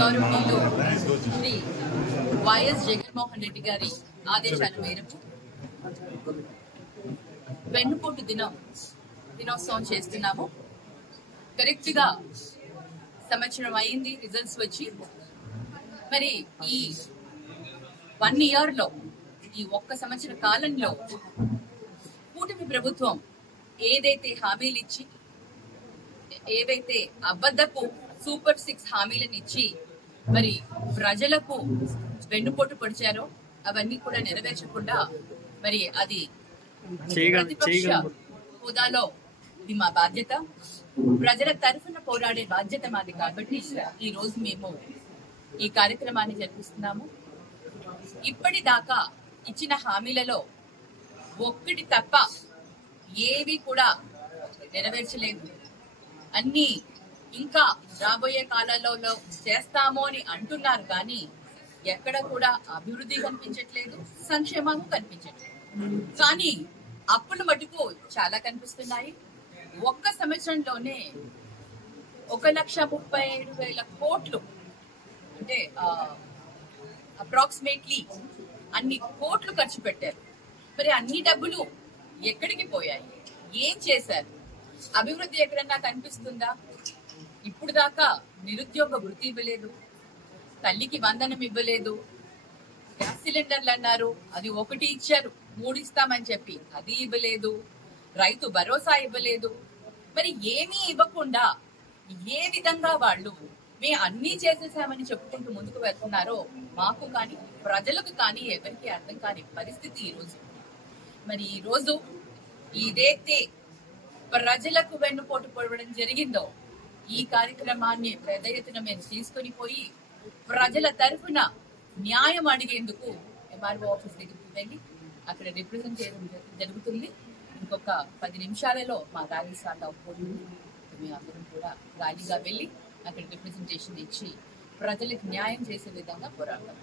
గౌరవనీయులు శ్రీ వైఎస్ జగన్మోహన్ రెడ్డి గారి ఆదేశాల మేరకు వెన్నుపోటు దినోత్సవం చేస్తున్నాము. కరెక్ట్ గా సంవత్సరం అయింది రిజల్ట్స్ వచ్చి. మరి ఈ 1 year లో, ఈ ఒక్క సంవత్సర కాలంలో కూటమి ప్రభుత్వం ఏదైతే హామీలు ఇచ్చి, ఏవైతే అబద్ధపు సూపర్ 6 హామీలను ఇచ్చి మరి ప్రజలకు వెన్నుపోటు పొడిచారో అవన్నీ కూడా నెరవేర్చకుండా మరి అది ప్రతిపక్ష హోదాలో ఇది మా బాధ్యత, ప్రజల తరఫున పోరాడే బాధ్యత మాది. కాబట్టి ఈ రోజు మేము ఈ కార్యక్రమాన్ని జరిపిస్తున్నాము. ఇప్పటిదాకా ఇచ్చిన హామీలలో ఒక్కటి తప్ప ఏవి కూడా నెరవేర్చలేదు. అన్ని ఇంకా రాబోయే కాలంలో చేస్తాము అని అంటున్నారు, కానీ ఎక్కడ కూడా అభివృద్ధి కనిపించట్లేదు, సంక్షేమము కనిపించట్లేదు. కానీ అప్పులు మటుకు చాలా కనిపిస్తున్నాయి. ఒక్క సంవత్సరంలోనే 1,37,000 కోట్లు, అంటే అప్రాక్సిమేట్లీ అన్ని కోట్లు ఖర్చు పెట్టారు. మరి అన్ని డబ్బులు ఎక్కడికి పోయాయి? ఏం చేశారు? అభివృద్ధి ఎక్కడన్నా కనిపిస్తుందా? ఇప్పుడు దాకా నిరుద్యోగ వృత్తి ఇవ్వలేదు, తల్లికి వందనం ఇవ్వలేదు, గ్యాస్ సిలిండర్లు అన్నారు, అది 1 ఇచ్చారు, 3 ఇస్తామని చెప్పి అది ఇవ్వలేదు, రైతు భరోసా ఇవ్వలేదు. మరి ఏమీ ఇవ్వకుండా ఏ విధంగా వాళ్ళు మేము అన్నీ చేసేసామని చెప్పుకుంటూ ముందుకు వెళ్తున్నారో మాకు కానీ ప్రజలకు కానీ ఎవరికి అర్థం కాని పరిస్థితి ఈరోజు. మరి ఈరోజు ఇదైతే ప్రజలకు వెన్నుపోటు పొడవడం జరిగిందో, ఈ కార్యక్రమాన్ని పెద్ద ఎత్తున మేము తీసుకొని పోయి ప్రజల తరఫున న్యాయం అడిగేందుకు ఎంఆర్ఓ ఆఫీస్ దగ్గరికి వెళ్ళి అక్కడ రిప్రజెంట్ చేయడం జరుగుతుంది. ఇంకొక 10 నిమిషాలలో మా ర్యాలీ స్టార్ట్ అవుతుంది. మేము అందరం కూడా ర్యాలీగా వెళ్ళి అక్కడ రిప్రజెంటేషన్ ఇచ్చి ప్రజలకు న్యాయం చేసే విధంగా పోరాడతాం.